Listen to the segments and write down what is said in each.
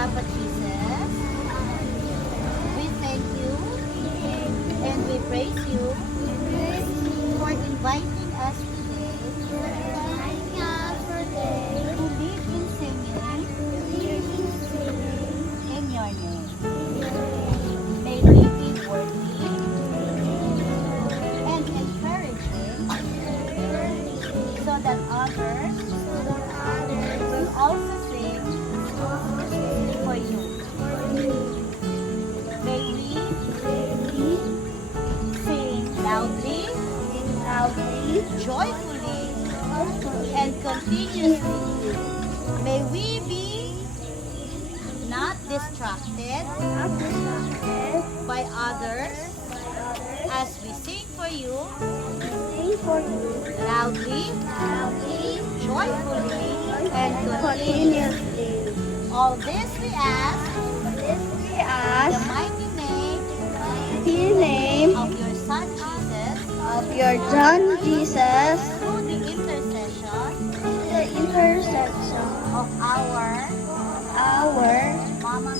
Papa Jesus, we thank you and we praise you for inviting us today to live in singing in your name. May we be worthy and encouraging so that others will also sing for you. May we sing loudly, joyfully, and continuously. May we be not distracted by others as we sing for you loudly, joyfully, and continuously. All this we ask in the mighty name of your Son Jesus, through the intercession of our Mama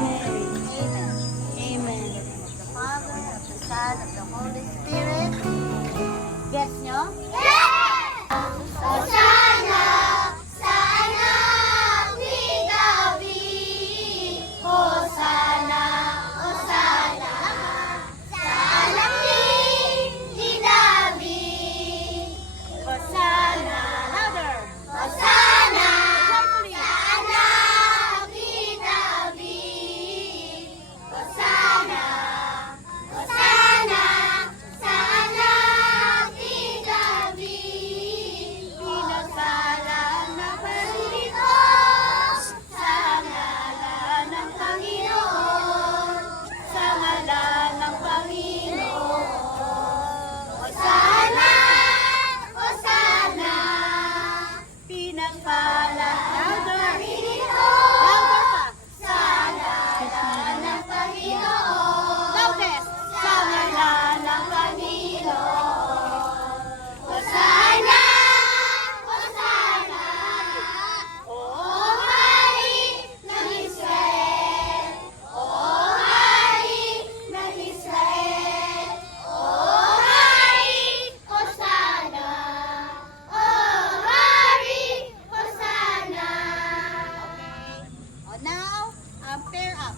Mary. Amen. Of the Father, of the Son, of the Holy Spirit. Gets nyo? Hosanna sa anak ni David. Hosanna, Hosanna sa anak ni David. Hosanna! Louder! Hosanna Joyfully! sa anak ni David. Hosanna, Hosanna sa anak ni David. Pinagpala ng Panginoon sa ngalan ng Panginoon, sa ngalan ng Panginoon. Hosanna, Hosanna, pinagpala ng Panginoon, Louder pa! sa ngalan ng Panginoon, Loudest! sa ngalan ng Panginoon. Hosanna, Hosanna, O Hari ng Israel, O Hari ng Israel, O Hari, Hosanna, O Hari, Hosanna. Oh, now, pair up.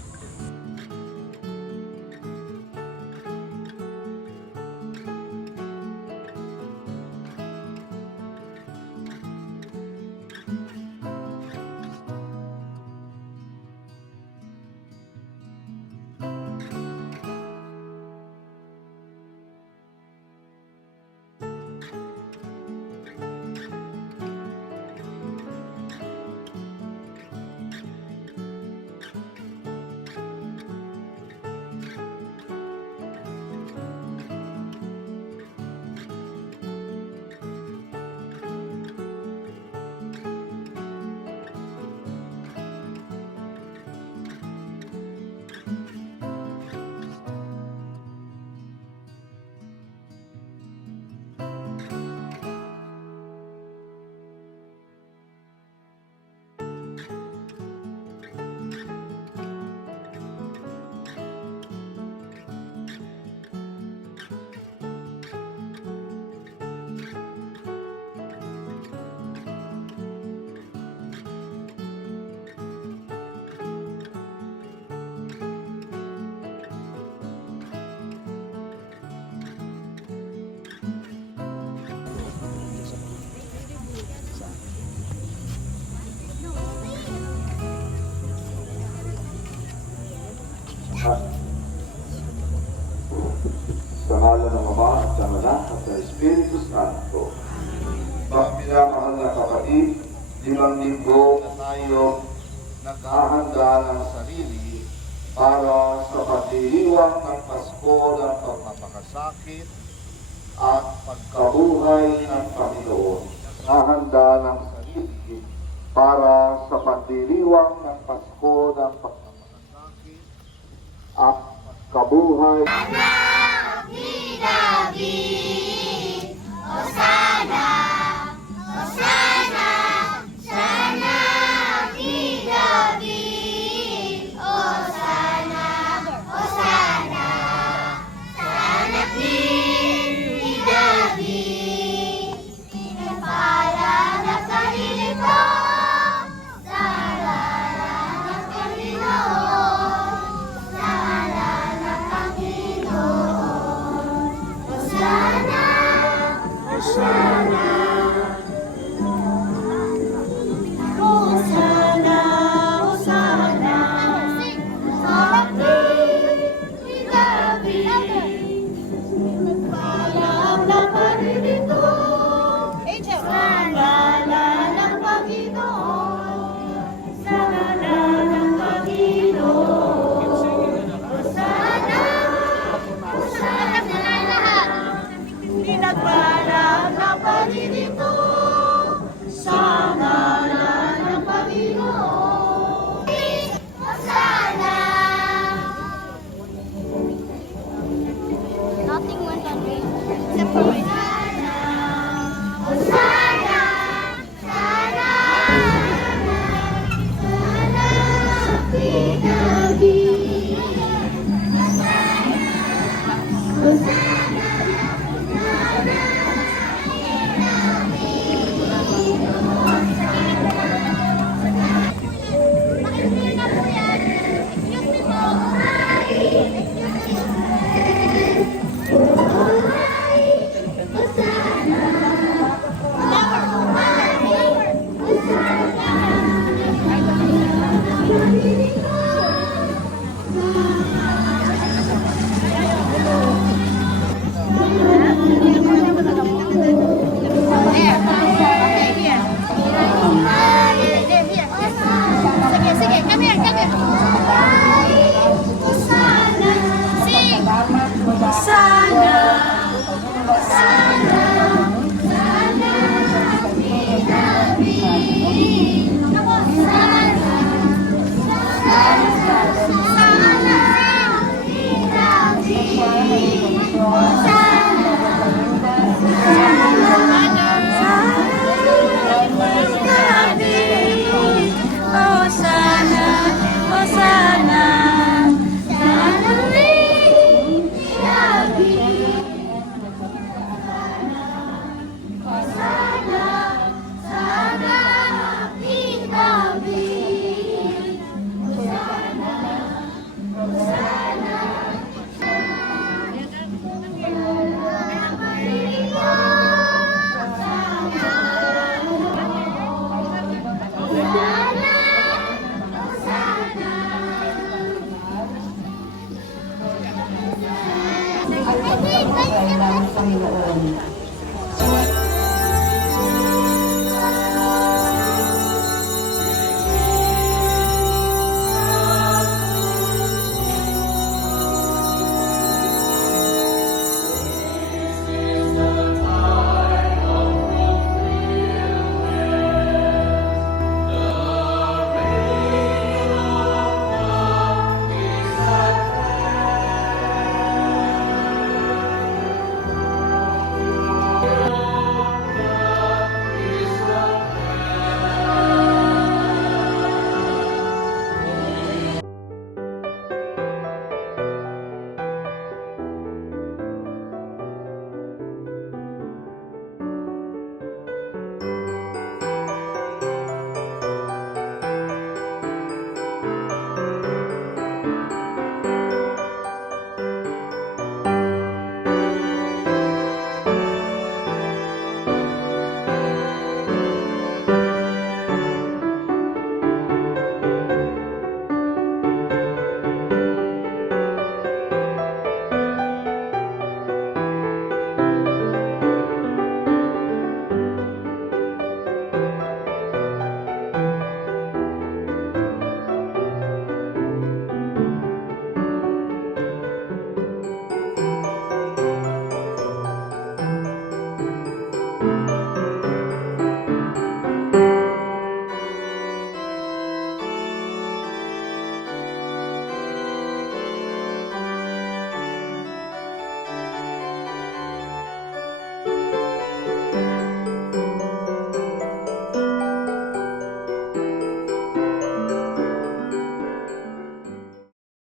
Sa ngalan ng Ama at sa Anak at sa Espiritu Santo. Pagminamahal na kapatid, 5 linggo na tayo naghahanda ng sarili para sa pagdiriwang ng Pasko ng pagpapakasakit at pagkabuhay ng Panginoon. Naghahanda ng sarili para sa pagdiriwang ng Pasko ng pagpapakasakit at pagkabuhay. Anak ni David, Hosanna